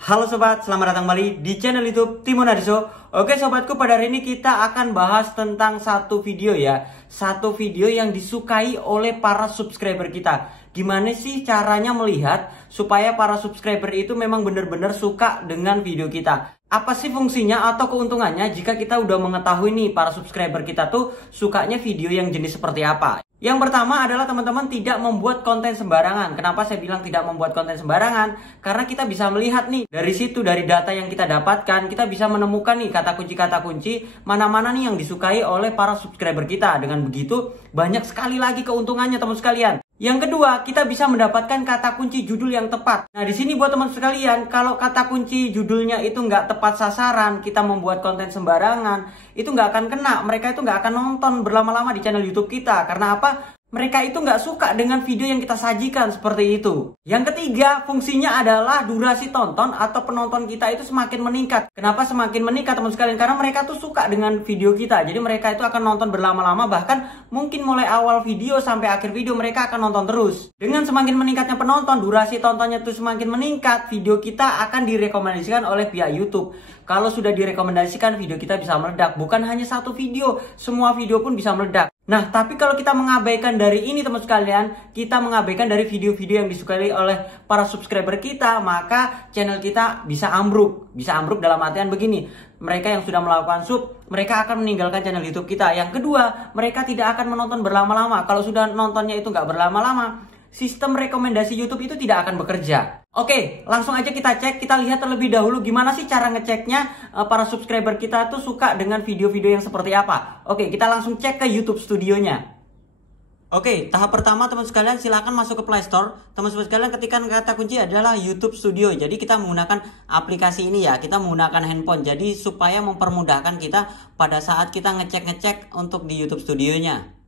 Halo sobat, selamat datang kembali di channel YouTube Timun Hadiso. Oke sobatku, pada hari ini kita akan bahas tentang satu video ya. Satu video yang disukai oleh para subscriber kita. Gimana sih caranya melihat supaya para subscriber itu memang benar-benar suka dengan video kita? Apa sih fungsinya atau keuntungannya jika kita udah mengetahui nih para subscriber kita tuh sukanya video yang jenis seperti apa? Yang pertama adalah teman-teman tidak membuat konten sembarangan. Kenapa saya bilang tidak membuat konten sembarangan? Karena kita bisa melihat nih dari situ, dari data yang kita dapatkan, kita bisa menemukan nih kata kunci mana-mana nih yang disukai oleh para subscriber kita. Dengan begitu banyak sekali lagi keuntungannya teman sekalian. Yang kedua, kita bisa mendapatkan kata kunci judul yang tepat. Nah, di sini buat teman sekalian, kalau kata kunci judulnya itu nggak tepat sasaran, kita membuat konten sembarangan, itu nggak akan kena. Mereka itu nggak akan nonton berlama-lama di channel YouTube kita. Karena apa? Mereka itu nggak suka dengan video yang kita sajikan seperti itu. Yang ketiga, fungsinya adalah durasi tonton atau penonton kita itu semakin meningkat. Kenapa semakin meningkat teman sekalian? Karena mereka tuh suka dengan video kita. Jadi mereka itu akan nonton berlama-lama, bahkan mungkin mulai awal video sampai akhir video mereka akan nonton terus. Dengan semakin meningkatnya penonton, durasi tontonnya tuh semakin meningkat, video kita akan direkomendasikan oleh pihak YouTube. Kalau sudah direkomendasikan, video kita bisa meledak. Bukan hanya satu video, semua video pun bisa meledak. Nah, tapi kalau kita mengabaikan dari ini teman sekalian, kita mengabaikan dari video-video yang disukai oleh para subscriber kita, maka channel kita bisa ambruk. Bisa ambruk dalam artian begini, mereka yang sudah melakukan sub, mereka akan meninggalkan channel YouTube kita. Yang kedua, mereka tidak akan menonton berlama-lama. Kalau sudah nontonnya itu nggak berlama-lama, sistem rekomendasi YouTube itu tidak akan bekerja. Oke, langsung aja kita cek, kita lihat terlebih dahulu gimana sih cara ngeceknya para subscriber kita tuh suka dengan video-video yang seperti apa. Oke, kita langsung cek ke YouTube Studionya. Oke, tahap pertama teman sekalian silakan masuk ke Play Store. Teman-teman sekalian ketikkan kata kunci adalah YouTube Studio. Jadi kita menggunakan aplikasi ini ya, kita menggunakan handphone. Jadi supaya mempermudahkan kita pada saat kita ngecek-ngecek untuk di YouTube Studionya.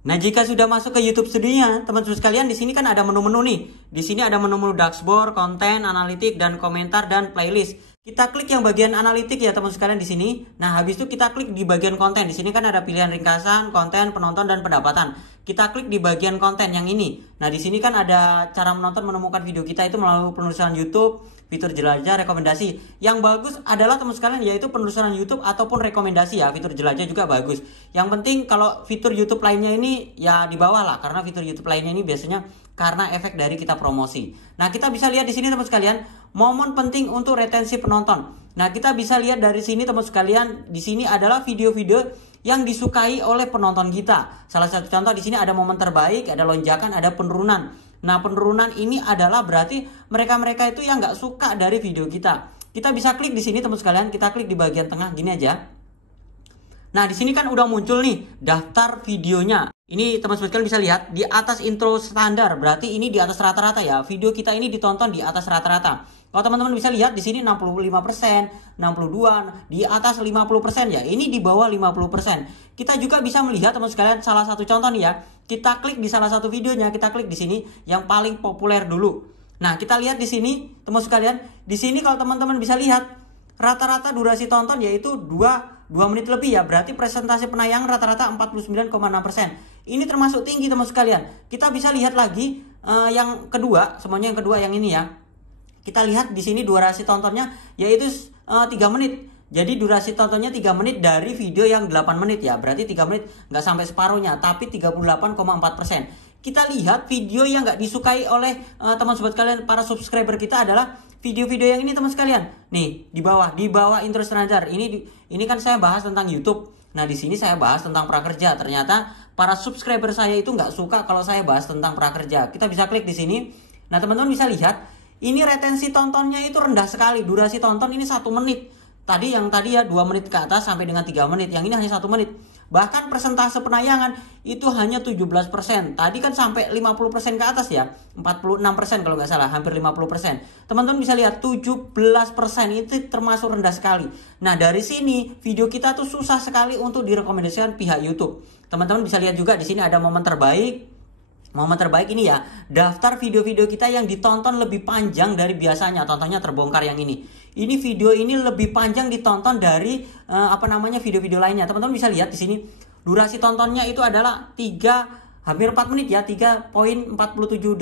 Nah, jika sudah masuk ke YouTube Studionya, teman-teman sekalian, di sini kan ada menu-menu nih. Di sini ada menu-menu dashboard, konten, analitik, dan komentar dan playlist. Kita klik yang bagian analitik ya teman sekalian di sini. Nah, habis itu kita klik di bagian konten. Di sini kan ada pilihan ringkasan, konten, penonton, dan pendapatan. Kita klik di bagian konten yang ini. Nah, di sini kan ada cara menonton menemukan video kita itu melalui penelusuran YouTube, fitur jelajah, rekomendasi. Yang bagus adalah teman sekalian yaitu penelusuran YouTube ataupun rekomendasi ya. Fitur jelajah juga bagus. Yang penting kalau fitur YouTube lainnya ini ya di bawah lah, karena fitur YouTube lainnya ini biasanya karena efek dari kita promosi. Nah, kita bisa lihat di sini teman sekalian, momen penting untuk retensi penonton. Nah, kita bisa lihat dari sini teman sekalian, di sini adalah video-video yang disukai oleh penonton kita. Salah satu contoh di sini ada momen terbaik, ada lonjakan, ada penurunan. Nah, penurunan ini adalah berarti mereka-mereka itu yang nggak suka dari video kita. Kita bisa klik di sini teman sekalian, kita klik di bagian tengah gini aja. Nah, di sini kan udah muncul nih daftar videonya. Ini teman-teman sekalian bisa lihat di atas intro standar, berarti ini di atas rata-rata ya. Video kita ini ditonton di atas rata-rata. Kalau teman-teman bisa lihat di sini 65%, 62, di atas 50% ya. Ini di bawah 50%. Kita juga bisa melihat teman sekalian salah satu contoh nih ya. Kita klik di salah satu videonya, kita klik di sini yang paling populer dulu. Nah, kita lihat di sini teman sekalian, di sini kalau teman-teman bisa lihat rata-rata durasi tonton yaitu 2 menit lebih ya. Berarti presentasi penayangan rata-rata 49,6%. Ini termasuk tinggi teman sekalian. Kita bisa lihat lagi yang kedua, semuanya yang kedua yang ini ya. Kita lihat di sini durasi tontonnya yaitu 3 menit. Jadi durasi tontonnya 3 menit dari video yang 8 menit ya. Berarti 3 menit nggak sampai separuhnya, tapi 38,4%. Kita lihat video yang nggak disukai oleh teman sobat kalian, para subscriber kita adalah video-video yang ini teman sekalian. Nih, di bawah intro standar. Ini kan saya bahas tentang YouTube. Nah, di sini saya bahas tentang prakerja. Ternyata para subscriber saya itu nggak suka kalau saya bahas tentang prakerja. Kita bisa klik di sini. Nah, teman-teman bisa lihat, ini retensi tontonnya itu rendah sekali. Durasi tonton ini 1 menit. Yang tadi ya 2 menit ke atas sampai dengan 3 menit. Yang ini hanya 1 menit. Bahkan persentase penayangan itu hanya 17%. Tadi kan sampai 50% ke atas ya. 46% kalau nggak salah, hampir 50%. Teman-teman bisa lihat 17% itu termasuk rendah sekali. Nah, dari sini video kita tuh susah sekali untuk direkomendasikan pihak YouTube. Teman-teman bisa lihat juga di sini ada momen terbaik. Momen terbaik ini ya, daftar video-video kita yang ditonton lebih panjang dari biasanya. Contohnya terbongkar yang ini. Ini video ini lebih panjang ditonton dari video-video lainnya. Teman-teman bisa lihat di sini durasi tontonnya itu adalah hampir 4 menit ya, 3,47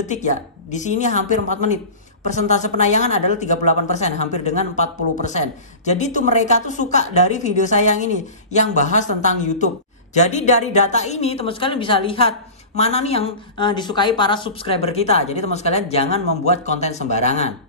detik ya. Di sini hampir 4 menit. persentase penayangan adalah 38%, hampir dengan 40%. Jadi tuh mereka tuh suka dari video saya yang ini, yang bahas tentang YouTube. Jadi dari data ini teman sekalian bisa lihat mana nih yang disukai para subscriber kita. Jadi teman sekalian jangan membuat konten sembarangan.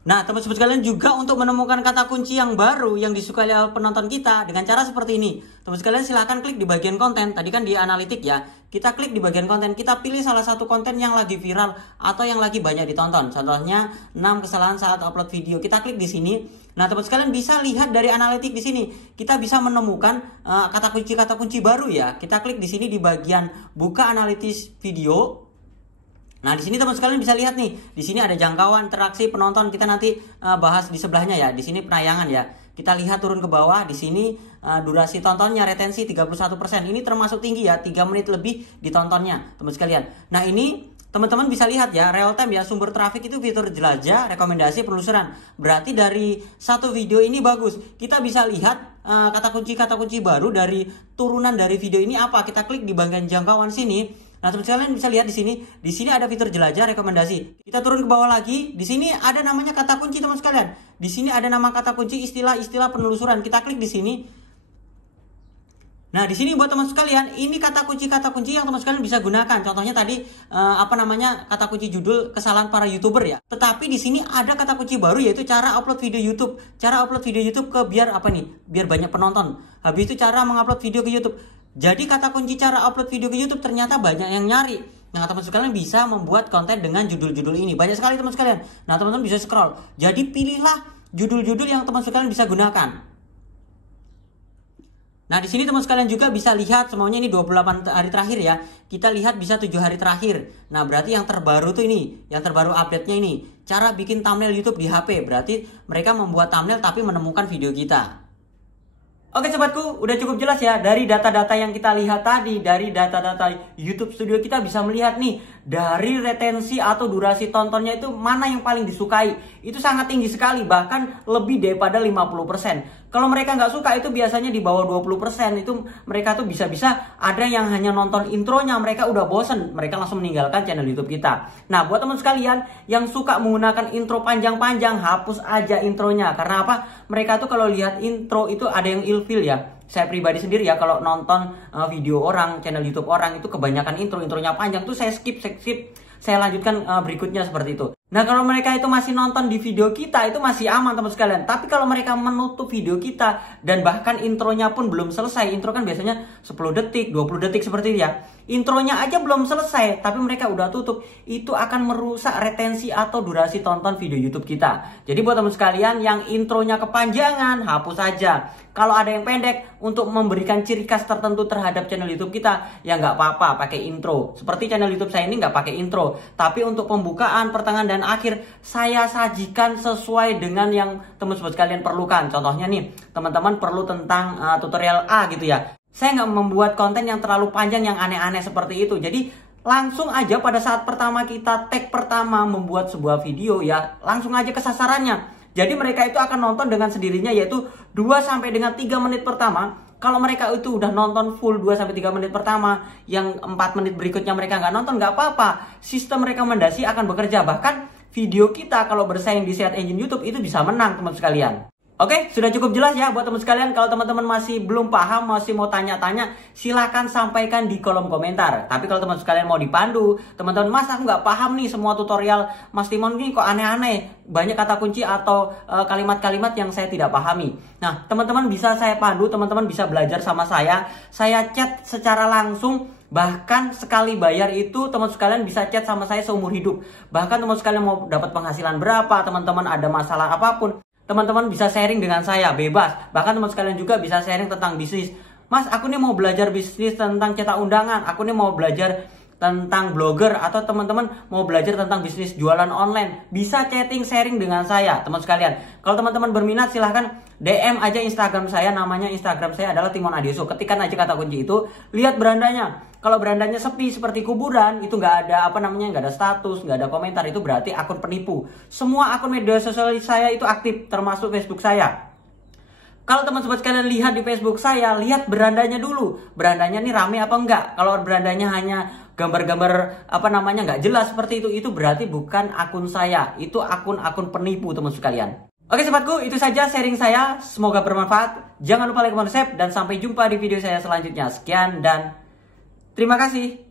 Nah, teman-teman sekalian juga untuk menemukan kata kunci yang baru yang disukai oleh penonton kita dengan cara seperti ini. Teman sekalian silahkan klik di bagian konten. Tadi kan di analitik ya. Kita klik di bagian konten, kita pilih salah satu konten yang lagi viral atau yang lagi banyak ditonton. Contohnya 6 kesalahan saat upload video. Kita klik di sini. Nah, teman sekalian bisa lihat dari analitik di sini. Kita bisa menemukan kata kunci baru ya. Kita klik di sini di bagian buka analitis video. Nah, di sini teman sekalian bisa lihat nih, di sini ada jangkauan interaksi penonton. Kita nanti bahas di sebelahnya ya. Di sini penayangan ya. Kita lihat turun ke bawah, di sini durasi tontonnya retensi 31%. Ini termasuk tinggi ya, 3 menit lebih ditontonnya, teman sekalian. Nah, ini teman-teman bisa lihat ya, real time ya, sumber traffic itu fitur jelajah, rekomendasi, penelusuran. Berarti dari satu video ini bagus. Kita bisa lihat kata kunci baru dari turunan dari video ini apa. Kita klik di bagian jangkauan sini. Nah, teman sekalian bisa lihat di sini ada fitur jelajah rekomendasi. Kita turun ke bawah lagi, di sini ada namanya kata kunci teman sekalian. Di sini ada nama kata kunci istilah-istilah penelusuran. Kita klik di sini. Nah, di sini buat teman sekalian, ini kata kunci yang teman sekalian bisa gunakan. Contohnya tadi kata kunci judul kesalahan para YouTuber ya. Tetapi di sini ada kata kunci baru yaitu cara upload video YouTube. Cara upload video YouTube biar banyak penonton. Habis itu cara mengupload video ke YouTube. Jadi kata kunci cara upload video ke YouTube ternyata banyak yang nyari. Nah, teman sekalian bisa membuat konten dengan judul-judul ini. Banyak sekali teman sekalian. Nah, teman-teman bisa scroll. Jadi pilihlah judul-judul yang teman sekalian bisa gunakan. Nah, di sini teman sekalian juga bisa lihat semuanya ini 28 hari terakhir ya. Kita lihat bisa 7 hari terakhir. Nah, berarti yang terbaru tuh ini, yang terbaru update-nya ini. Cara bikin thumbnail YouTube di HP. Berarti mereka membuat thumbnail tapi menemukan video kita. Oke sobatku, udah cukup jelas ya dari data-data yang kita lihat tadi, dari data-data YouTube Studio kita bisa melihat nih dari retensi atau durasi tontonnya itu mana yang paling disukai. Itu sangat tinggi sekali, bahkan lebih daripada 50%. Kalau mereka nggak suka itu biasanya di bawah 20%. Itu mereka tuh bisa-bisa ada yang hanya nonton intronya, mereka udah bosen, mereka langsung meninggalkan channel YouTube kita. Nah, buat teman sekalian yang suka menggunakan intro panjang-panjang, hapus aja intronya. Karena apa? Mereka tuh kalau lihat intro itu ada yang ilfil ya. Saya pribadi sendiri ya, kalau nonton video orang, channel YouTube orang itu kebanyakan intronya panjang tuh saya skip. Saya lanjutkan berikutnya seperti itu. Nah, kalau mereka itu masih nonton di video kita itu masih aman teman sekalian. Tapi kalau mereka menutup video kita dan bahkan intronya pun belum selesai. Intro kan biasanya 10 detik, 20 detik seperti itu ya. Intronya aja belum selesai tapi mereka udah tutup. Itu akan merusak retensi atau durasi tonton video YouTube kita. Jadi buat teman sekalian yang intronya kepanjangan, hapus aja. Kalau ada yang pendek untuk memberikan ciri khas tertentu terhadap channel YouTube kita, ya nggak apa-apa pakai intro. Seperti channel YouTube saya ini nggak pakai intro. Tapi untuk pembukaan, pertengahan, dan akhir saya sajikan sesuai dengan yang teman-teman sekalian perlukan. Contohnya nih, teman-teman perlu tentang tutorial A gitu ya. Saya nggak membuat konten yang terlalu panjang yang aneh-aneh seperti itu. Jadi langsung aja pada saat pertama kita tag pertama membuat sebuah video ya, langsung aja ke sasarannya. Jadi mereka itu akan nonton dengan sendirinya yaitu 2 sampai dengan 3 menit pertama. Kalau mereka itu udah nonton full 2-3 menit pertama, yang 4 menit berikutnya mereka nggak nonton, nggak apa-apa. Sistem rekomendasi akan bekerja. Bahkan video kita kalau bersaing di search engine YouTube itu bisa menang teman sekalian. Oke, sudah cukup jelas ya buat teman sekalian. Kalau teman-teman masih belum paham, masih mau tanya-tanya, silahkan sampaikan di kolom komentar. Tapi kalau teman sekalian mau dipandu, teman-teman, Mas aku nggak paham nih semua tutorial Mas Timon ini kok aneh-aneh. Banyak kata kunci atau kalimat-kalimat yang saya tidak pahami. Nah, teman-teman bisa saya pandu, teman-teman bisa belajar sama saya. Saya chat secara langsung. Bahkan sekali bayar itu teman sekalian bisa chat sama saya seumur hidup. Bahkan teman sekalian mau dapat penghasilan berapa, teman-teman ada masalah apapun, teman-teman bisa sharing dengan saya bebas. Bahkan teman sekalian juga bisa sharing tentang bisnis. Mas, aku nih mau belajar bisnis tentang cetak undangan. Aku nih mau belajar tentang blogger. Atau teman-teman mau belajar tentang bisnis jualan online. Bisa chatting, sharing dengan saya, teman sekalian. Kalau teman-teman berminat silahkan DM aja Instagram saya. Namanya Instagram saya adalah Timon Adioso. Ketikkan aja kata kunci itu. Lihat berandanya. Kalau berandanya sepi seperti kuburan, itu nggak ada nggak ada status, nggak ada komentar, itu berarti akun penipu. Semua akun media sosial saya itu aktif, termasuk Facebook saya. Kalau teman-teman sekalian lihat di Facebook saya, lihat berandanya dulu. Berandanya nih rame apa enggak? Kalau berandanya hanya gambar-gambar apa namanya nggak jelas seperti itu berarti bukan akun saya, itu akun-akun penipu teman sekalian. Oke sobatku, itu saja sharing saya, semoga bermanfaat. Jangan lupa like, comment, subscribe, dan sampai jumpa di video saya selanjutnya. Sekian dan terima kasih.